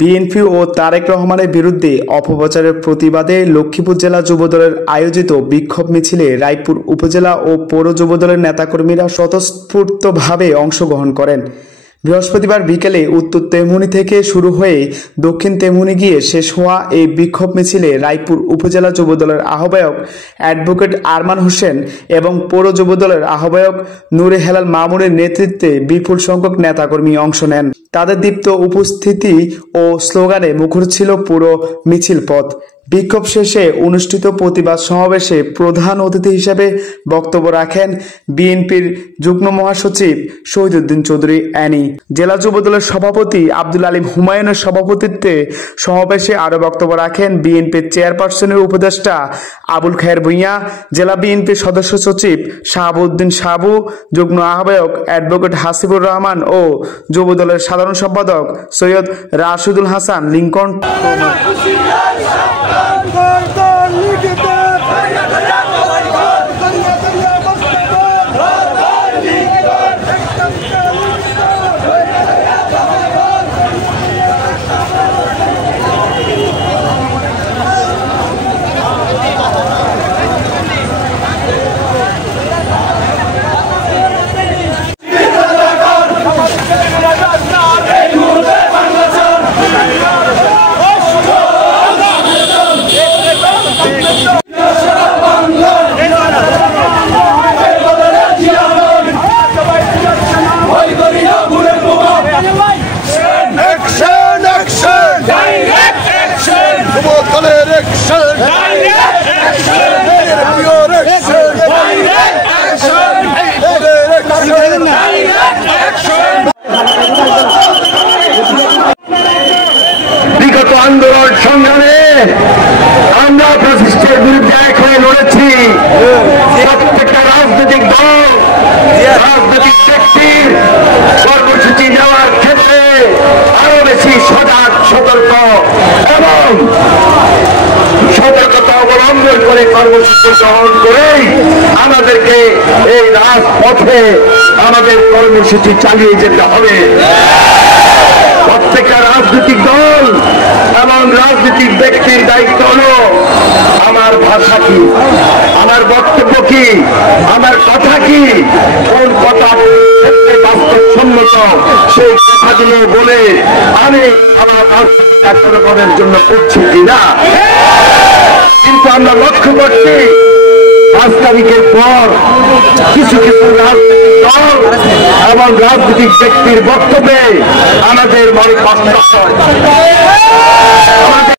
BNP ও তারেক রহমানের বিরুদ্ধে অপপ্রচারের প্রতিবাদে লক্ষ্মীপুর জেলা যুবদলের আয়োজিত বিক্ষোভ মিছিলে রায়পুর উপজেলা ও পৌর যুবদলের নেতাকর্মীরা স্বতঃস্ফূর্তভাবে অংশগ্রহণ করেন। বৃহস্পতিবার বিকেলে উত্তর তেমুনি থেকে শুরু হয়ে দক্ষিণ তেমুনি গিয়ে শেষ হওয়া এই বিক্ষোভ মিছিলে রায়পুর উপজেলা যুবদলের আহ্বায়ক অ্যাডভোকেট আরমান হোসেন এবং পৌর যুবদলের আহ্বায়ক নূরে হেলাল মামুনের নেতৃত্বে বিপুল সংখ্যক নেতাকর্মী অংশ নেন। তাদের দীপ্ত উপস্থিতি ও স্লোগানে মুখর ছিল পুরো মিছিল পথ। বিক্ষোভ শেষে অনুষ্ঠিত প্রতিবাদ সমাবেশে প্রধান অতিথি হিসেবে বক্তব্য রাখেন বিএনপির যুগ্ম মহাসচিব শহীদুদ্দিন চৌধুরী অ্যানি। জেলা যুবদলের সভাপতি আব্দুল আলিম হুমায়ুনের সভাপতিত্বে সমাবেশে আরও বক্তব্য রাখেন বিএনপির চেয়ারপারসনের উপদেষ্টা আবুল খায়ের ভূঁইয়া, জেলা বিএনপির সদস্য সচিব শাহাবুদ্দিন সাবু, যুগ্ম আহ্বায়ক অ্যাডভোকেট হাসিবুর রহমান ও যুবদলের সাধারণ সম্পাদক সৈয়দ রাশিদুল হাসান লিঙ্কন। বিগত আন্দোলন সংগ্রামে আমরা ফ্যাসিস্টের বিরুদ্ধে এক হয়ে লড়েছি। প্রত্যেকটা রাজনৈতিক দল, রাজনৈতিক ব্যক্তির কর্মসূচি নেওয়ার ক্ষেত্রে আরো বেশি সজাগ, সতর্ক এবং সতর্কতা অবলম্বন করে কর্মসূচি গ্রহণ করেই আমাদেরকে এই রাজপথে আমাদের কর্মসূচি চালিয়ে যেতে হবে। প্রত্যেকটা রাজনৈতিক দল এবং রাজনৈতিক ব্যক্তির দায়িত্ব হলো আমার ভাষা কি, আমার বক্তব্য কি, আমার কথা কি, কোন কথা ক্ষেত্রে বাস্তবসম্মত সেই কথাগুলো বলে আমি আমার রাজনীতির জন্য করছি কিনা। কিন্তু আমরা লক্ষ্য করছি 5 তারিখের পর কিছু কিছু রাজনৈতিক দল এবং রাজনৈতিক ব্যক্তির বক্তব্যে আমাদের মনে কষ্ট হয়।